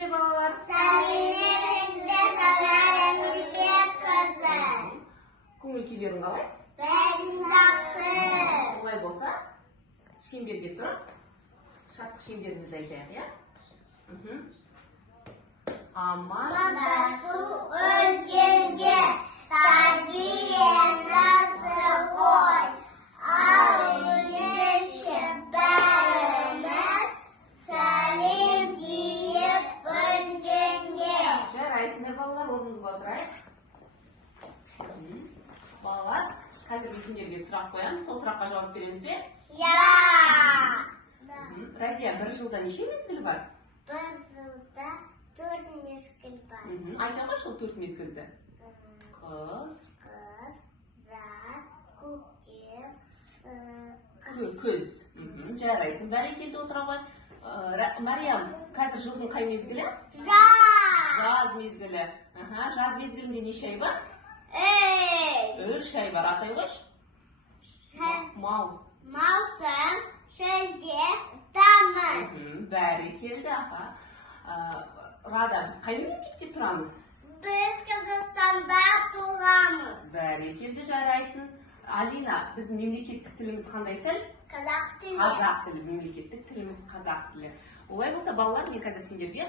Merhabalar. Көңіл күйлерің қалай? Бәрін жақсы. Олай болса, шеңберге тұрып, шаттық шеңберімізді айтайық, иә? Амандасу өлкенге, тәрбие жасы ғой. Ал ендеше бәріміз сәлем дейік өлкенге. Жарайсыңдар балалар, орнымызға отырайық. Балалар, қазір біз сендерге сұрақ қоямыз, сол сұраққа жауап береміз бе? Я. Разия, бір жылда неше мезгіл бар? Bir жылда 4 мезгіл бар. Айта ғой сол 4 мезгілді. Қыс, Жаз, көктем, күз. Жарайсың, бәрекелді отыра ғой. Мариям, қазір жылдың қай мезгілі? Жаз мезгілі. Жаз мезгілінде неше ай бар? 3 ай бар. Атай қойшы. Маусым, шілде, тамыз. Бәрекелді, Рада, біз қай мемлекетте тұрамыз? Біз Қазақстанда туғамыз. Бәрекелді, жарайсың. Алина, біздің мемлекеттік тіліміз қандай тіл? Қазақ тілі. Қазақ тілі, мемлекеттік тіліміз қазақ тілі. Олай болса, балалар, мен қазір сендерге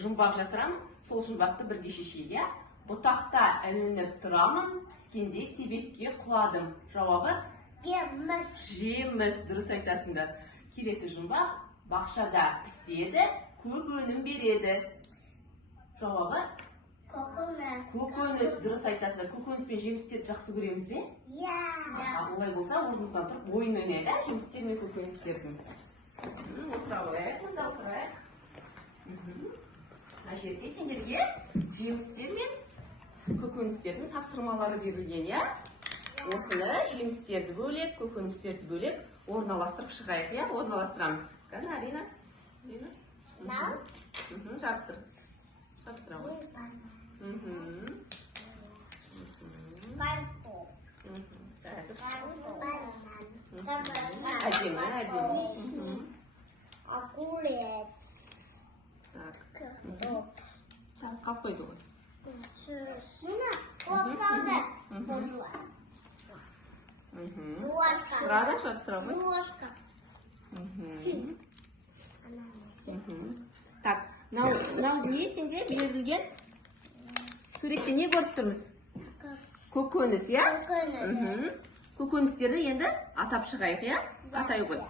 жұмбақ жасырамын. Сол жұмбақты бірге шешейік, иә? Бұтақта ілініп тұрамын, піскенде себетке құладым. Жауабы? Жеміс. Дұрыс айтасыңдар. Келесі жұмбақ, бақшада піседі, көп өнім береді. Жауабы? Көкөніс. Дұрыс айтасыңдар. Көкөніс пен жемістерді жақсы көреміз бе? Олай болса, орнымыздан тұрып ойын ойнайық, жемістер мен көкөністердің. Отыра қояйық, мұнда отырайық. Мына жерде сендерге жемістер мен көкөністердің тапсырмалары берілген, иә? Осыны жемістерді бөлек, көкөністерді бөлек орналастырып шығайық, иә? Орналастырамыз. Қана, Арина? Жабыстыр. Жабыстыра ғой. Әдемі. Огурец. Қалып қойды ғой. Мына оқталды. Ложка. Сұрады, жабыстыра ғой. Ложка. Так, мынау не сенде берілген суретте не көріп тұрмыз? Көкөніс, иә? Көкөніс. Көкөністерді енді атап шығайық, иә? Атай ғой.